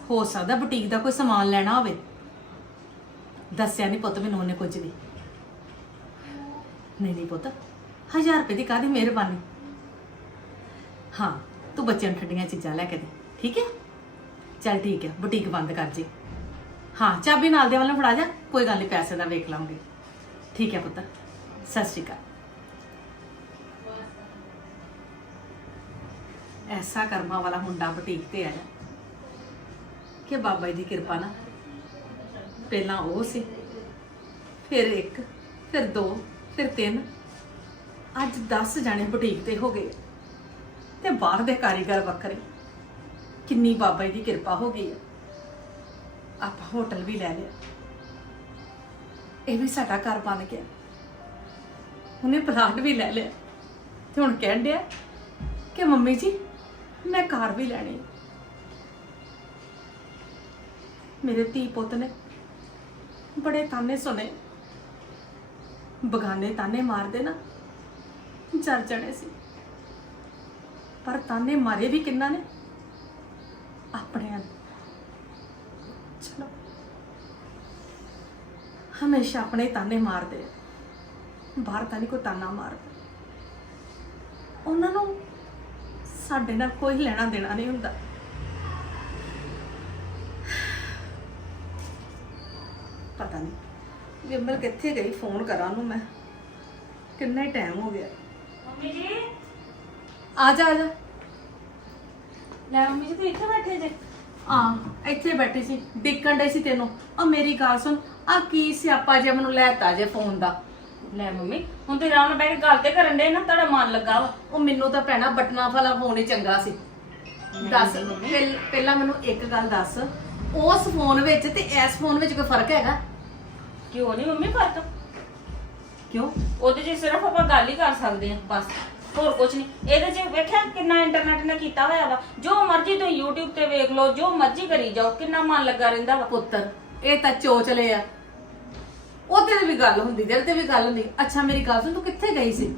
ਹੋ ਸਕਦਾ ਬੁਟੀਕ ਦਾ ਕੋਈ ਸਮਾਨ ਲੈਣਾ ਹੋਵੇ। ਦੱਸਿਆ ਨਹੀਂ ਪੁੱਤ ਮੈਨੂੰ ਉਹਨੇ ਕੁਝ ਵੀ। ਨਹੀਂ ਨਹੀਂ ਪੁੱਤ 1000 ਰੁਪਏ ਦੀ ਕਾਦੀ ਮਿਹਰਬਾਨੀ? ਹਾਂ, ਤੂੰ ਬੱਚਿਆਂ ਨੂੰ ਠੰਡੀਆਂ ਚੀਜ਼ਾਂ ਲੈ ਕੇ ਦੇ, ਠੀਕ ਹੈ? ਚੱਲ ਠੀਕ ਹੈ, ਬੁਟੀਕ ਬੰਦ ਕਰ ਜੀ। ਹਾਂ, ਚਾਬੀ ਨਾਲ ਦੇ ਵੱਲੋਂ ਫੜਾ ਜਾ, ਕੋਈ ਗੱਲ ਨਹੀਂ ਪੈਸੇ ਦਾ ਵੇਖ ਲਾਂਗੇ। ਠੀਕ ਹੈ ਪੁੱਤ, ਸਤਿ ਸ਼੍ਰੀ ਅਕਾਲ। ਐਸਾ ਕਰਮਾਂ ਵਾਲਾ ਮੁੰਡਾ ਬੁਟੀਕ ਤੇ ਆਇਆ। ਕਿ ਬਾਬਾ ਜੀ ਦੀ ਕਿਰਪਾ ਨਾਲ। ਪਹਿਲਾਂ ਉਹ ਸੀ, ਫਿਰ ਇੱਕ, ਫਿਰ ਦੋ, ਫਿਰ ਤਿੰਨ। ਅੱਜ 10 ਜਾਣੇ ਬੁਟੀਕ ਤੇ ਹੋ ਗਏ। ਤੇ ਬਾਹਰ ਦੇ ਕਾਰੀਗਰ ਵੱਖਰੇ। ਕਿੰਨੀ ਬਾਬਾ ਜੀ ਦੀ ਕਿਰਪਾ ਹੋ ਗਈ ਹੈ। ਆਪਾਂ ਹੋਟਲ ਵੀ ਲੈ ਲਿਆ। ਇਹ ਵੀ ਸਾਡਾ ਘਰ ਬਣ ਗਿਆ। ਉਹਨੇ ਪਲਾਟ ਵੀ ਲੈ ਲਿਆ। ਤੇ ਹੁਣ ਕਹਿਣ ਡਿਆ ਕਿ ਮੰਮੀ ਜੀ, ਮੈਂ ਕਾਰ ਵੀ ਲੈਣੀ ਹੈ। ਮੇਰੇ ਧੀ ਪੁੱਤ ਨੇ ਬੜੇ ਤਾਨੇ ਸੁਣੇ ਬਗਾਨੇ ਤਾਨੇ ਮਾਰਦੇ ਨਾ ਚਰ ਜਣੇ ਸੀ। ਪਰ ਤਾਨੇ ਮਾਰੇ ਵੀ ਕਿੰਨਾ ਨੇ? ਆਪਣਿਆਂ ਨੇ ਚਲੋ। ਹਮੇਸ਼ਾ ਆਪਣੇ ਤਾਨੇ ਮਾਰਦੇ ਆ। ਬਾਹਰ ਤਾਂ ਨਹੀਂ ਕੋਈ ਤਾਨਾ ਮਾਰਦਾ। ਉਹਨਾਂ ਨੂੰ ਸਾਡੇ ਨਾਲ ਕੋਈ ਲੈਣਾ ਦੇਣਾ ਨਹੀਂ ਹੁੰਦਾ। ਪਤਾ ਨਹੀਂ ਵਿਮਲ ਕਿੱਥੇ ਗਈ ਫੋਨ ਕਰਾਂ ਨੂੰ ਮੈਂ। ਕਿੰਨਾ ਹੀ ਟਾਈਮ ਹੋ ਗਿਆ। ਮੰਮੀ ਜੀ। ਆ ਜਾ ਆ ਜਾ। ਲੈ ਮੰਮੀ ਜੀ ਤੁਸੀਂ ਇੱਥੇ ਬੈਠੇ ਜੇ। ਆ ਇੱਥੇ ਬੈਠੀ ਸੀ। ਡਿੱਕਣ ਡਈ ਸੀ ਤੈਨੂੰ। ਆ ਮੇਰੀ ਗੱਲ ਸੁਣ ਆ ਕੀ ਸਿਆਪਾ ਜੇ ਮੈਨੂੰ ਲੈਤਾ ਜੇ ਫੋਨ ਦਾ? ਲੈ ਮੰਮੀ ਹੁਣ ਤੁਸੀਂ ਆਰਾਮ ਨਾਲ ਬੈਠ ਕੇ ਗੱਲ ਤੇ ਕਰਨ ਦੇ ਨਾ ਤੁਹਾਡਾ ਮਨ ਲੱਗਾ ਵਾ। ਉਹ ਮੈਨੂੰ ਤਾਂ ਭੈਣਾ ਬਟਨਾ ਵਾਲਾ ਫੋਨ ਹੀ ਚੰਗਾ ਸੀ। ਦੱਸ ਪਹਿਲ- ਪਹਿਲਾਂ ਮੈਨੂੰ ਇੱਕ ਗੱਲ ਦੱਸ। ਉਸ ਫੋਨ ਵਿੱਚ ਤੇ ਇਸ ਫੋਨ ਵਿੱਚ ਕੋਈ ਫ਼ਰਕ ਹੈਗਾ? ਕਿਉਂ ਨਹੀਂ ਮੰਮੀ ਫ਼ਰਕ? ਕਿਉਂ? ਉਹਦੇ 'ਚ ਸਿਰਫ ਆਪਾਂ ਗੱਲ ਹੀ ਕਰ ਸਕਦੇ ਹਾਂ ਬਸ। ਹੋਰ ਕੁਝ ਨਹੀਂ ਇਹਦੇ 'ਚ ਵੇਖਿਆ ਕਿੰਨਾ ਇੰਟਰਨੈਟ ਨੇ ਕੀਤਾ ਹੋਇਆ ਵਾ? ਜੋ ਮਰਜ਼ੀ ਤੁਸੀਂ YouTube ਤੇ ਵੇਖ ਲਓ ਜੋ ਮਰਜ਼ੀ ਕਰੀ ਜਾਓ ਕਿੰਨਾ ਮਨ ਲੱਗਾ ਰਹਿੰਦਾ ਵਾ। ਪੁੱਤਰ ਇਹ ਤਾਂ ਚੋਚਲੇ ਆ। ਉਹਦੇ ਤੇ ਵੀ ਗੱਲ ਹੁੰਦੀ ਦਿਲ ਤੇ ਵੀ ਗੱਲ ਹੁੰਦੀ। ਅੱਛਾ ਮੇਰੀ ਗੱਲ ਸੁਣ ਤੂੰ ਕਿੱਥੇ ਗਈ ਸੀ?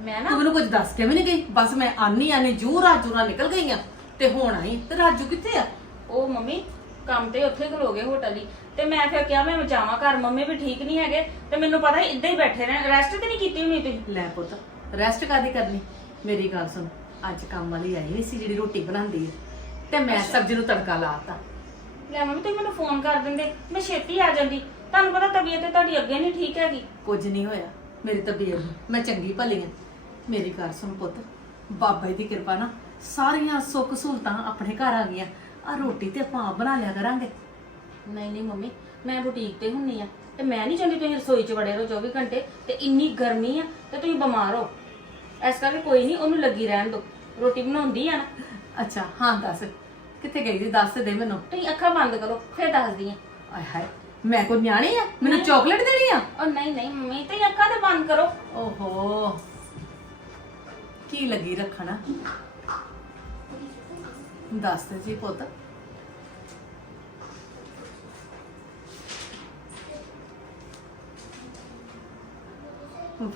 ਮੈਂ ਨਾ ਤੂੰ ਮੈਨੂੰ ਕੁਝ ਦੱਸ ਕੇ ਵੀ ਨਹੀਂ ਗਈ? ਬਸ ਮੈਂ ਆਨੀ ਆਨੀ ਜੂ ਰਾਜੂ ਨਾਲ ਨਿਕਲ ਗਈ ਆ ਤੇ ਹੁਣ ਆਈ। ਤੇ ਰਾਜੂ ਕਿੱਥੇ ਆ? ਉਹ ਮੰਮੀ ਕੰਮ ਤੇ ਉੱਥੇ ਖਲੋ ਗਏ ਹੋਟਲ ਹੀ। ਤੇ ਮੈਂ ਫਿਰ ਕਿਹਾ ਮੈਂ ਜਾਵਾਂ ਘਰ ਮੰਮੀ ਵੀ ਠੀਕ ਨਹੀਂ ਹੈਗੇ। ਤੇ ਮੈਨੂੰ ਪਤਾ ਇਦਾਂ ਹੀ ਬੈਠੇ ਰਹਿਣ ਰੈਸਟ ਤੇ ਨਹੀਂ ਕੀਤੀ ਹੋਣੀ ਤੁਸੀਂ? ਲੈ ਪੁੱਤ ਰੈਸਟ ਕਾਦੀ ਕਰਨੀ? ਮੇਰੀ ਗੱਲ ਸੁਣ ਅੱਜ ਕੰਮ ਵਾਲੀ ਆਈ ਹੋਈ ਸੀ ਜਿਹੜੀ ਰੋਟੀ ਬਣਾਉਂਦੀ ਹੈ ਤੇ ਮੈਂ ਸਬਜ਼ੀ ਨੂੰ ਤੜਕਾ ਲਾਤਾ ਲੈ ਮੰਮੀ ਤੁਸੀਂ ਮੈਨੂੰ ਫੋਨ ਕਰ ਦਿੰਦੇ ਮੈਂ ਛੇਤੀ ਆ ਜਾਂਦੀ। ਤੁਹਾਨੂੰ ਪਤਾ ਤਬੀਅਤ ਤੇ ਤੁਹਾਡੀ ਅੱਗੇ ਨਹੀਂ ਠੀਕ ਹੈਗੀ। ਕੁਝ ਨਹੀਂ ਹੋਇਆ ਮੇਰੀ ਤਬੀਅਤ ਨੂੰ। ਮੈਂ ਚੰਗੀ ਭਲੀ ਆ। ਮੇਰੀ ਗੱਲ ਸੁਣ ਪੁੱਤ ਬਾਬਾ ਜੀ ਦੀ ਕਿਰਪਾ ਨਾਲ ਸਾਰੀਆਂ ਸੁੱਖ ਸਹੂਲਤਾਂ ਆਪਣੇ ਘਰ ਆ ਗਈਆਂ। ਆ ਰੋਟੀ ਤੇ ਆਪਾਂ ਆਪ ਬਣਾ ਲਿਆ ਕਰਾਂਗੇ। ਨਹੀਂ ਨਹੀਂ ਮੰਮੀ ਮੈਂ ਬੁਟੀਕ ਤੇ ਹੁੰਨੀ ਆ ਤੇ ਮੈਂ ਨਹੀਂ ਚਾਹੁੰਦੀ ਤੁਸੀਂ ਰਸੋਈ 'ਚ ਵੜੇ ਰਹੋ 24 ਘੰਟੇ ਤੇ ਇੰਨੀ ਗਰਮੀ ਆ ਤੇ ਤੁਸੀਂ ਬਿਮਾਰ ਹੋ। ਇਸ ਕਰਕੇ ਕੋਈ ਨਹੀਂ ਉਹਨੂੰ ਲੱਗੀ ਰਹਿਣ ਦਿਓ ਰੋਟੀ ਬਣਾਉਂਦੀ ਆ ਨਾ। ਅੱਛਾ ਹਾਂ ਦੱਸ। ਕਿੱਥੇ ਗਈ ਸੀ? ਦੱਸ ਤੇ ਦੇ ਮੈਨੂੰ। ਤੁਸੀਂ ਅੱਖਾਂ ਬੰਦ ਕਰੋ ਫਿਰ ਦੱਸਦੀ ਆ। ਆਏ ਹਾਏ ਮੈਂ ਕੋ ਨਿਆਣੀ ਆ? ਮੈਨੂੰ ਚਾਕਲੇਟ ਦੇਣੀ ਆ? ਉਹ ਨਹੀਂ ਨਹੀਂ ਮੰਮੀ ਤੁਸੀਂ ਅੱਖਾਂ ਤੇ ਬੰਦ ਕਰੋ। ਓਹੋ। ਕੀ ਲੱਗੀ ਰੱਖਣਾ? ਦੱਸ ਤੇ ਜੀ ਪੁੱਤ।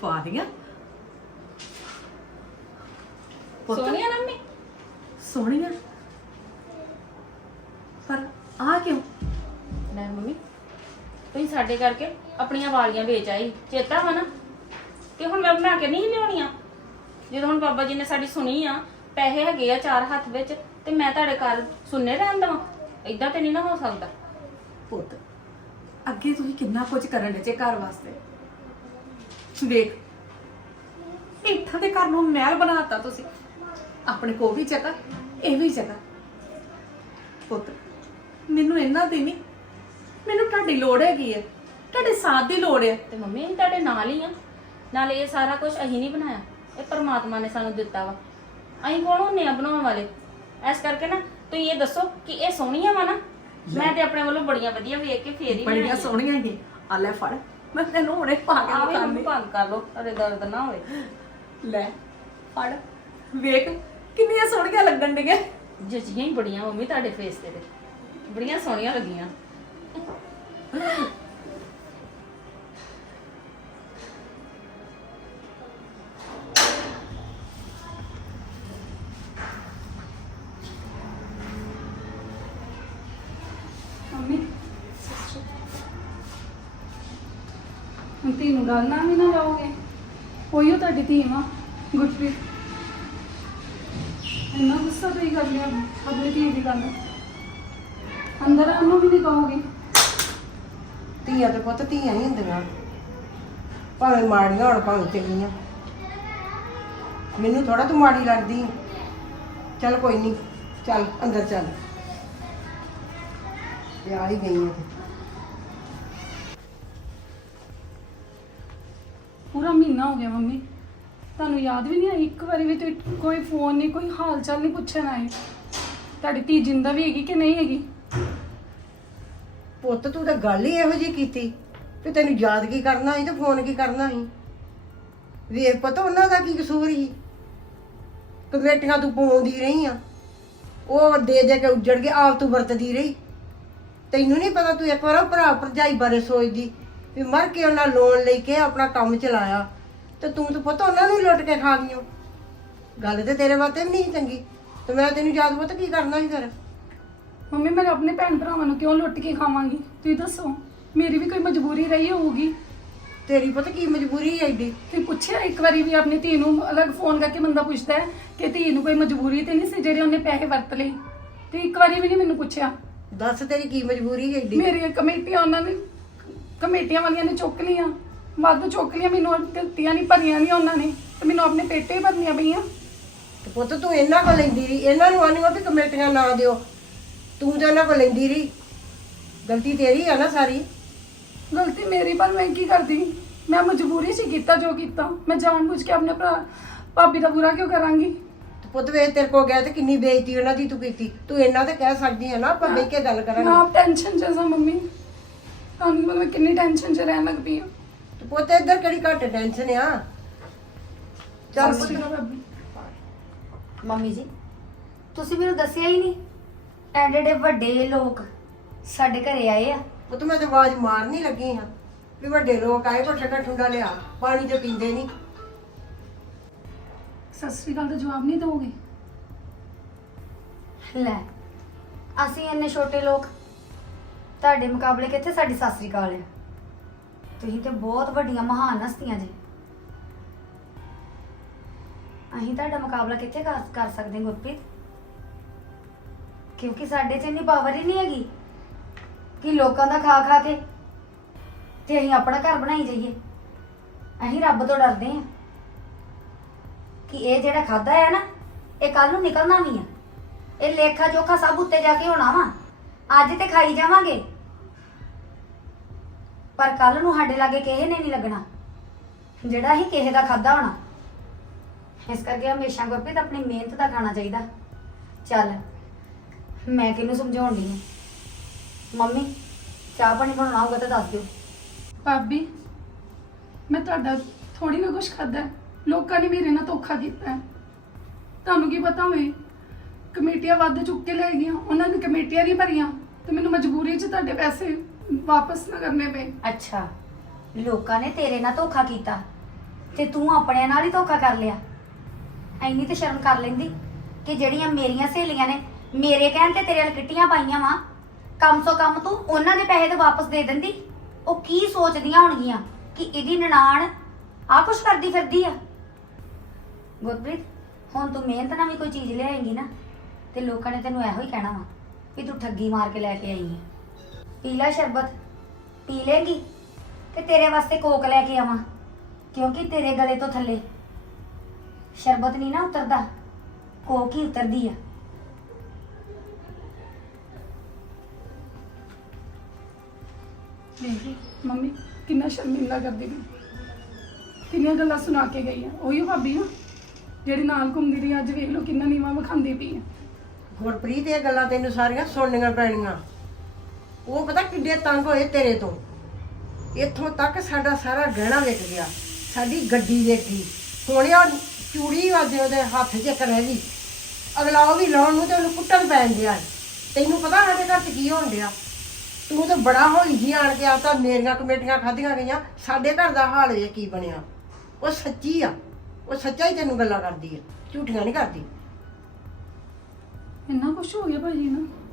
ਵਾਦੀਆਂ ਪੁੱਤ? ਸੋਨੀਆ ਮੰਮੀ? ਸੋਹਣੀਆਂ। ਪਰ ਆ ਕਿਉਂ? ਲੈ ਮੰਮੀ ਤੁਸੀਂ ਸਾਡੇ ਕਰਕੇ ਆਪਣੀਆਂ ਵਾਲੀਆਂ ਵੇਚ ਆਈ। ਚੇਤਾ ਵਾ ਨਾ? ਤੇ ਹੁਣ ਮੈਂ ਬਣਾ ਕੇ ਨਹੀਂ ਲਿਆਉਣੀਆਂ? ਜਦੋਂ ਹੁਣ ਬਾਬਾ ਜੀ ਨੇ ਸਾਡੀ ਸੁਣੀ ਆ ਪੈਸੇ ਹੈਗੇ ਆ ਚਾਰ ਹੱਥ ਵਿੱਚ ਤੇ ਮੈਂ ਤੁਹਾਡੇ ਘਰ ਸੁਣਨੇ ਰਹਿਣ ਦਵਾਂ? ਇਦਾਂ ਤੇ ਨਹੀਂ ਨਾ ਹੋ ਸਕਦਾ। ਪੁੱਤ ਅੱਗੇ ਤੁਸੀਂ ਕਿੰਨਾ ਕੁਝ ਕਰਨ ਦੇ ਜੇ ਘਰ ਵਾਸਤੇ। ਵੇਖ ਇੱਥਾਂ ਦੇ ਘਰ ਨੂੰ ਮਹਿਲ ਬਣਾਤਾ ਤੁਸੀਂ। ਆਪਣੇ ਕੋ ਵੀ ਜਗ੍ਹਾ ਇਹ ਵੀ ਜਗ੍ਹਾ। ਪੁੱਤ ਮੈਨੂੰ ਇਹਨਾਂ ਦੀ ਨਹੀਂ ਮੈਨੂੰ ਤੁਹਾਡੀ ਲੋੜ ਹੈਗੀ ਹੈ ਤੁਹਾਡੇ ਸਾਥ ਦੀ ਲੋੜ ਹੈ। ਤੇ ਮੰਮੀ ਅਸੀਂ ਤੁਹਾਡੇ ਨਾਲ ਹੀ ਆ। ਨਾਲੇ ਇਹ ਸਾਰਾ ਕੁਝ ਅਸੀਂ ਨਹੀਂ ਬਣਾਇਆ ਇਹ ਪਰਮਾਤਮਾ ਨੇ ਸਾਨੂੰ ਦਿੱਤਾ ਵਾ। ਅਸੀਂ ਕੌਣ ਹੁੰਨੇ ਆ ਬਣਾਉਣ ਵਾਲੇ? ਇਸ ਕਰਕੇ ਨਾ ਤੁਸੀਂ ਇਹ ਦੱਸੋ ਕਿ ਇਹ ਸੋਹਣੀਆਂ ਵਾ ਨਾ? ਮੈਂ ਤੇ ਆਪਣੇ ਵੱਲੋਂ ਬੜੀਆਂ ਵਧੀਆ ਵੇਖ ਕੇ ਫੇਰ ਹੀ ਬੜੀਆਂ। ਸੋਹਣੀਆਂ ਹੀ ਆ ਲੈ ਫੜ ਮੈਂ ਤੈਨੂੰ ਹੁਣੇ ਪਾ ਕੇ ਆਹ ਵੀ ਦਿਖਾਉਂਦੀ। ਕਰ ਲਓ ਤੁਹਾਡੇ ਦਰਦ ਨਾ ਹੋਵੇ ਲੈ ਫੜ ਵੇਖ। ਕਿੰਨੀਆਂ ਸੋਹਣੀਆਂ ਲੱਗਣ ਡੀਆਂ ਜੱਜੀਆਂ ਹੀ ਬੜੀਆਂ ਮੰਮੀ ਤੁਹਾਡੇ ਫੇਸ ਤੇ ਤੇ ਬੜੀਆਂ ਸੋਹਣੀਆਂ ਲੱਗੀਆਂ। ਮੰਮੀ ਹੁਣ ਧੀ ਨੂੰ ਗੱਲ ਨਾ ਵੀ ਨਾ ਲਾਓਗੇ ਉਹੀਓ ਤੁਹਾਡੀ ਧੀ ਮਾਂ ਗੁਰਪ੍ਰੀਤ। ਗੁੱਸਾ ਤੁਸੀਂ ਕਰ ਲਿਆ ਆਪਣੀ ਧੀ ਦੀ ਗੱਲ। ਅੰਦਰ ਨੂੰ ਵੀ ਨਹੀਂ ਕਹੋਗੇ। ਧੀਆਂ ਤੇ ਪੁੱਤ ਧੀਆਂ ਹੀ ਹੁੰਦੀਆਂ। ਭਾਵੇਂ ਮਾੜੀਆਂ ਹੋਣ ਭਾਵੇਂ ਚੰਗੀਆਂ। ਮੈਨੂੰ ਥੋੜਾ ਤੂੰ ਮਾੜੀ ਲੱਗਦੀ। ਹੈ। ਚੱਲ ਕੋਈ ਨਹੀਂ ਚੱਲ ਅੰਦਰ ਚੱਲ। ਇਹ ਆ ਹੀ ਗਈ ਹੈ ਤੇ। ਪੂਰਾ ਮਹੀਨਾ ਹੋ ਗਿਆ ਮੰਮੀ। ਤੁਹਾਨੂੰ ਯਾਦ ਵੀ ਨਹੀਂ ਆਈ? ਇੱਕ ਵਾਰੀ ਵੀ ਤੁਸੀਂ ਕੋਈ ਫੋਨ ਨਹੀਂ, ਕੋਈ ਹਾਲ ਚਾਲ ਨਹੀਂ ਪੁੱਛਣ ਆਏ। ਤੁਹਾਡੀ ਧੀ ਜਿੰਦਾ ਵੀ ਹੈਗੀ ਕਿ ਨਹੀਂ ਹੈਗੀ? ਪੁੱਤ, ਤੂੰ ਤਾਂ ਗੱਲ ਹੀ ਇਹੋ ਜਿਹੀ ਕੀਤੀ ਵੀ ਤੈਨੂੰ ਯਾਦ ਕੀ ਕਰਨਾ ਸੀ ਤੇ ਫੋਨ ਕੀ ਕਰਨਾ ਸੀ? ਵੇਖ ਪਤਾ, ਉਹਨਾਂ ਦਾ ਕੀ ਕਸੂਰ ਸੀ? ਕਮੇਟੀਆਂ ਤੂੰ ਪਾਉਂਦੀ ਰਹੀ ਆ। ਉਹ ਦੇ ਦੇ ਕੇ ਉੱਜੜ ਕੇ ਆਪ ਤੂੰ ਵਰਤਦੀ ਰਹੀ। ਤੈਨੂੰ ਨਹੀਂ ਪਤਾ ਤੂੰ ਇੱਕ ਵਾਰ ਉਹ ਭਰਾ ਭਰਜਾਈ ਬਾਰੇ ਸੋਚਦੀ ਵੀ ਮਰ ਕੇ ਉਹਨਾਂ ਲੋਨ ਲੈ ਕੇ ਆਪਣਾ ਕੰਮ ਚਲਾਇਆ। ਤੇ ਤੂੰ ਤਾਂ ਪਤਾ ਉਹਨਾਂ ਨੂੰ ਹੀ ਲੁੱਟ ਕੇ ਖਾ ਗਈਓ ਗੱਲ ਤੇ ਤੇਰੇ ਵਾਸਤੇ ਵੀ ਨਹੀਂ ਸੀ ਚੰਗੀ। ਤੇ ਮੈਂ ਤੈਨੂੰ ਯਾਦ ਪਤਾ ਕੀ ਕਰਨਾ ਸੀ ਫਿਰ? ਮੰਮੀ ਮੈਂ ਆਪਣੇ ਭੈਣ ਭਰਾਵਾਂ ਨੂੰ ਕਿਉਂ ਲੁੱਟ ਕੇ ਖਾਵਾਂਗੀ? ਤੁਸੀਂ ਦੱਸੋ ਮੇਰੀ ਵੀ ਕੋਈ ਮਜਬੂਰੀ ਰਹੀ ਹੋਊਗੀ? ਤੇਰੀ ਪਤਾ ਕੀ ਮਜਬੂਰੀ ਹੈ ਏਡੀ ਤੁਸੀਂ ਪੁੱਛਿਆ ਇੱਕ ਵਾਰੀ ਵੀ ਆਪਣੀ ਧੀ ਨੂੰ ਅਲੱਗ ਫੋਨ ਕਰਕੇ ਬੰਦਾ ਪੁੱਛਦਾ ਹੈ ਕਿ ਧੀ ਨੂੰ ਕੋਈ ਮਜਬੂਰੀ ਤੇ ਨਹੀਂ ਸੀ ਜਿਹੜੇ ਉਹਨੇ ਪੈਸੇ ਵਰਤ ਲਏ? ਤੇ ਇੱਕ ਵਾਰੀ ਵੀ ਨਹੀਂ ਮੈਨੂੰ ਪੁੱਛਿਆ। ਦੱਸ ਤੇਰੀ ਕੀ ਮਜਬੂਰੀ ਹੈ ਏਡੀ ਮੇਰੀਆਂ ਕਮੇਟੀਆਂ ਉਹਨਾਂ ਨੇ ਕਮੇਟੀਆਂ ਵਾਲੀਆਂ ਨੇ ਚੁੱਕ ਲੀਆਂ ਵਾਧੂ ਚੁੱਕ ਲੀਆਂ ਮੈਨੂੰ ਦਿੱਤੀਆਂ ਨਹੀਂ ਭਰੀਆਂ ਨਹੀਂ ਉਹਨਾਂ ਨੇ ਤੇ ਮੈਨੂੰ ਆਪਣੇ ਪੇਟੇ ਹੀ ਭਰਨੀਆਂ ਪਈਆਂ। ਤੇ ਪੁੱਤ ਤੂੰ ਇਹਨਾਂ ਕੋਲ ਲੈਂਦੀ ਰਹੀ ਇਹਨਾਂ ਨੂੰ ਆਨੀ ਵੀ ਕਮੇਟੀਆਂ ਨਾ ਦਿਓ। ਤੂੰ ਤਾਂ ਇਹਨਾਂ ਕੋਲ ਲੈਂਦੀ ਰਹੀ। ਗਲਤੀ ਤੇਰੀ ਆ ਨਾ ਸਾਰੀ। ਗਲਤੀ ਮੇਰੀ ਪਰ ਮੈਂ ਕੀ ਕਰਦੀ? ਮੈਂ ਮਜਬੂਰੀ ਸੀ ਕੀਤਾ ਜੋ ਕੀਤਾ। ਮੈਂ ਜਾਣਬੁੱਝ ਕੇ ਆਪਣੇ ਭਰਾ ਭਾਬੀ ਦਾ ਬੁਰਾ ਕਿਉਂ ਕਰਾਂਗੀ? ਤੇ ਪੁੱਤ ਵੇ ਤੇਰੇ ਕੋਲ ਗਿਆ ਤੇ ਕਿੰਨੀ ਬੇਇੱਜ਼ਤੀ ਉਹਨਾਂ ਦੀ ਤੂੰ ਕੀਤੀ। ਤੂੰ ਇਹਨਾਂ ਤੇ ਕਹਿ ਸਕਦੀ ਹੈ ਨਾ ਆਪਾਂ ਬਹਿ ਕੇ ਗੱਲ ਕਰਾਂਗੇ। ਟੈਨਸ਼ਨ ਚ ਸਾਂ ਮੰਮੀ। ਤੁਹਾਨੂੰ ਪਤਾ ਮੈਂ ਕਿੰਨੀ ਟੈਨਸ਼ਨ ਚ ਰਹਿਣ ਲੱਗ ਪਈ ਹਾਂ ਪੁੱਤ ਇੱਧਰ ਕਿਹੜੀ ਘੱਟ ਟੈਨਸ਼ਨ ਆ? ਚੱਲ ਪੁੱਤ। ਮੰਮੀ ਜੀ ਤੁਸੀਂ ਮੈਨੂੰ ਦੱਸਿਆ ਹੀ ਨਹੀਂ ਐਡੇ ਐਡੇ ਵੱਡੇ ਲੋਕ ਸਾਡੇ ਘਰੇ ਆਏ ਆ। ਪੁੱਤ ਮੈਂ ਤੇ ਆਵਾਜ਼ ਮਾਰਨੀ ਲੱਗੀ ਹਾਂ ਵੀ ਵੱਡੇ ਲੋਕ ਆਏ ਕੋ ਠੰਡਾ ਠੰਡਾ ਲਿਆ ਪਾਣੀ ਤੇ ਪੀਂਦੇ ਨਹੀਂ। ਸਤਿ ਸ਼੍ਰੀ ਅਕਾਲ ਦਾ ਜਵਾਬ ਨਹੀਂ ਦੋਗੇ ਲੈ ਅਸੀਂ ਇੰਨੇ ਛੋਟੇ ਲੋਕ ਤੁਹਾਡੇ ਮੁਕਾਬਲੇ ਕਿੱਥੇ ਸਾਡੀ ਸਤਿ ਸ੍ਰੀ ਅਕਾਲ ਆ? ਤੁਸੀਂ ਤੇ ਬਹੁਤ ਵੱਡੀਆਂ ਮਹਾਨ ਹਸਤੀਆਂ ਜੀ। ਅਸੀਂ ਤੁਹਾਡਾ ਮੁਕਾਬਲਾ ਕਿੱਥੇ ਕਰ ਕਰ ਸਕਦੇ ਹਾਂ ਗੁਰਪ੍ਰੀਤ? ਕਿਉਂਕਿ ਸਾਡੇ 'ਚ ਇੰਨੀ ਪਾਵਰ ਹੀ ਨਹੀਂ ਹੈਗੀ ਕਿ ਲੋਕਾਂ ਦਾ ਖਾ ਖਾ ਕੇ ਤੇ ਅਸੀਂ ਆਪਣਾ ਘਰ ਬਣਾਈ ਜਾਈਏ। ਅਸੀਂ ਰੱਬ ਤੋਂ ਡਰਦੇ ਹਾਂ ਕਿ ਇਹ ਜਿਹੜਾ ਖਾਦਾ ਹੈ ਨਾ, ਇਹ ਕੱਲ ਨੂੰ ਨਿਕਲਣਾ ਵੀ ਆ ਇਹ ਲੇਖਾ ਜੋਖਾ ਸਭ ਉੱਤੇ ਜਾ ਕੇ ਹੋਣਾ ਵਾ। ਅੱਜ ਤੇ ਖਾਈ ਜਾਵਾਂਗੇ। ਪਰ ਕੱਲ ਨੂੰ ਸਾਡੇ ਲਾਗੇ ਕਿਸੇ ਨੇ ਨਹੀਂ ਲੱਗਣਾ। ਜਿਹੜਾ ਹੀ ਕਿਸੇ ਦਾ ਖਾਦਾ ਹੋਣਾ। ਇਸ ਕਰਕੇ ਹਮੇਸ਼ਾ ਗੁਰਪ੍ਰੀਤ ਆਪਣੀ ਮਿਹਨਤ ਦਾ ਖਾਣਾ ਚਾਹੀਦਾ। ਚੱਲ, ਮੈਂ ਕਿਹਨੂੰ ਸਮਝਾਉਣ ਦੀ ਮੰਮੀ, ਚਾਹ ਪਾਣੀ ਬਣਾਉਣਾ ਹੋਊਗਾ ਤਾਂ ਦੱਸ ਦਿਓ। ਭਾਬੀ, ਮੈਂ ਤੁਹਾਡਾ ਥੋੜੀ ਨਾ ਕੁਛ ਖਾਦਾ ਹੈ। ਲੋਕਾਂ ਨੇ ਮੇਰੇ ਨਾਲ ਧੋਖਾ ਕੀਤਾ ਹੈ। ਤੁਹਾਨੂੰ ਕੀ ਪਤਾ ਹੋਵੇ, ਕਮੇਟੀਆਂ ਵੱਧ ਚੁੱਕ ਕੇ ਲੈ ਗਈਆਂ, ਉਹਨਾਂ ਨੇ ਕਮੇਟੀਆਂ ਨਹੀਂ ਭਰੀਆਂ, ਤੇ ਮੈਨੂੰ ਮਜਬੂਰੀ 'ਚ ਤੁਹਾਡੇ ਪੈਸੇ ਵਾਪਸ ਨਾ ਕਰਨੇ ਪਏ। ਅੱਛਾ। ਲੋਕਾਂ ਨੇ ਤੇਰੇ ਨਾਲ ਧੋਖਾ ਕੀਤਾ ਤੇ ਤੂੰ ਆਪਣੇ ਨਾਲ ਹੀ ਧੋਖਾ ਕਰ ਲਿਆ। ਐਨੀ ਤੇ ਸ਼ਰਮ ਕਰ ਲੈਂਦੀ ਕਿ ਜਿਹੜੀਆਂ ਮੇਰੀਆਂ ਸਹੇਲੀਆਂ ਨੇ ਮੇਰੇ ਕਹਿਣ ਤੇ ਤੇਰੇ ਨਾਲ ਕਿੱਟੀਆਂ ਪਾਈਆਂ ਵਾ, ਕਮ ਸੋ ਕਮ ਤੂੰ ਉਹਨਾਂ ਦੇ ਪੈਸੇ ਤੇ ਵਾਪਸ ਦੇ ਦਿੰਦੀ। ਉਹ ਕੀ ਸੋਚਦੀਆਂ ਹੋਣਗੀਆਂ ਕਿ ਇਹਦੀ ਨਨਾਣ ਆ ਕੁਛ ਕਰਦੀ ਫਿਰਦੀ ਆ। ਗੁਰਪ੍ਰੀਤ, ਹੁਣ ਤੂੰ ਮਿਹਨਤ ਨਾਲ ਵੀ ਕੋਈ ਚੀਜ਼ ਲਿਆਏਂਗੀ ਨਾ ਤੇ ਲੋਕਾਂ ਨੇ ਤੈਨੂੰ ਇਹੋ ਹੀ ਕਹਿਣਾ ਵਾ ਵੀ ਤੂੰ ਠੱਗੀ ਮਾਰ ਕੇ ਲੈ ਕੇ ਆਈ ਹੈ ਪੀ ਲੈ ਸ਼ਰਬਤ ਪੀ ਲੇਗੀ ਤੇ ਤੇਰੇ ਵਾਸਤੇ ਕੋਕ ਲੈ ਕੇ ਆਵਾਂ ਕਿਉਂਕਿ ਤੇਰੇ ਗਲੇ ਤੋਂ ਥੱਲੇ ਸ਼ਰਬਤ ਨਹੀਂ ਨਾ ਉਤਰਦਾ ਕੋਕ ਹੀ ਉਤਰਦੀ ਆ। ਦੇਖੀ ਮੰਮੀ ਕਿੰਨਾ ਸ਼ਰਮਿੰਦਾ ਕਰਦੀ ਪਈ। ਕਿੰਨੀਆਂ ਗੱਲਾਂ ਸੁਣਾ ਕੇ ਗਈ ਆ ਉਹੀ ਭਾਬੀ ਨਾ ਜਿਹੜੀ ਨਾਲ ਘੁੰਮਦੀ ਰਹੀ ਅੱਜ ਵੇਖ ਲਓ ਕਿੰਨਾ ਨੀਵਾ ਵਿਖਾਉਂਦੀ ਪਈ ਆ। ਗੁਰਪ੍ਰੀਤ ਇਹ ਗੱਲਾਂ ਤੈਨੂੰ ਸਾਰੀਆਂ ਸੁਣਨੀਆਂ ਪੈਣੀਆਂ। ਉਹ ਪਤਾ ਕਿੱਡੇ ਤੰਗ ਹੋਏ ਤੇਰੇ ਤੋਂ। ਇੱਥੋਂ ਤੱਕ ਸਾਡਾ ਸਾਰਾ ਗਹਿਣਾ ਵਿਕ ਗਿਆ। ਸਾਡੀ ਗੱਡੀ ਵਿਕ ਗਈ। ਹੁਣ ਉਹ ਚੂੜੀ ਵਾਦੇ ਉਹਦੇ ਹੱਥ 'ਚ ਇੱਕ ਰਹਿ ਗਈ। ਅਗਲਾ ਉਹ ਵੀ ਲਾਉਣ ਨੂੰ ਤੇ ਉਹਨੂੰ ਕੁੱਟਣ ਪੈਣ ਦਿਆ ਤੈਨੂੰ ਪਤਾ ਸਾਡੇ ਘਰ 'ਚ ਕੀ ਹੋਣ ਡਿਆ? ਤੂੰ ਤਾਂ ਬੜਾ ਹੋਈ ਜੀ ਆਣ ਕੇ ਆ ਤਾਂ ਮੇਰੀਆਂ ਕਮੇਟੀਆਂ ਖਾਧੀਆਂ ਗਈਆਂ। ਸਾਡੇ ਘਰ ਦਾ ਹਾਲ ਇਹ ਕੀ ਬਣਿਆ। ਉਹ ਸੱਚੀ ਆ। ਉਹ ਸੱਚਾ ਹੀ ਤੈਨੂੰ ਗੱਲਾਂ ਕਰਦੀ ਆ। ਝੂਠੀਆਂ ਨਹੀਂ ਕਰਦੀ। ਇੰਨਾ ਕੁਛ ਹੋ ਗਿਆ ਭਾਜੀ ਨਾ।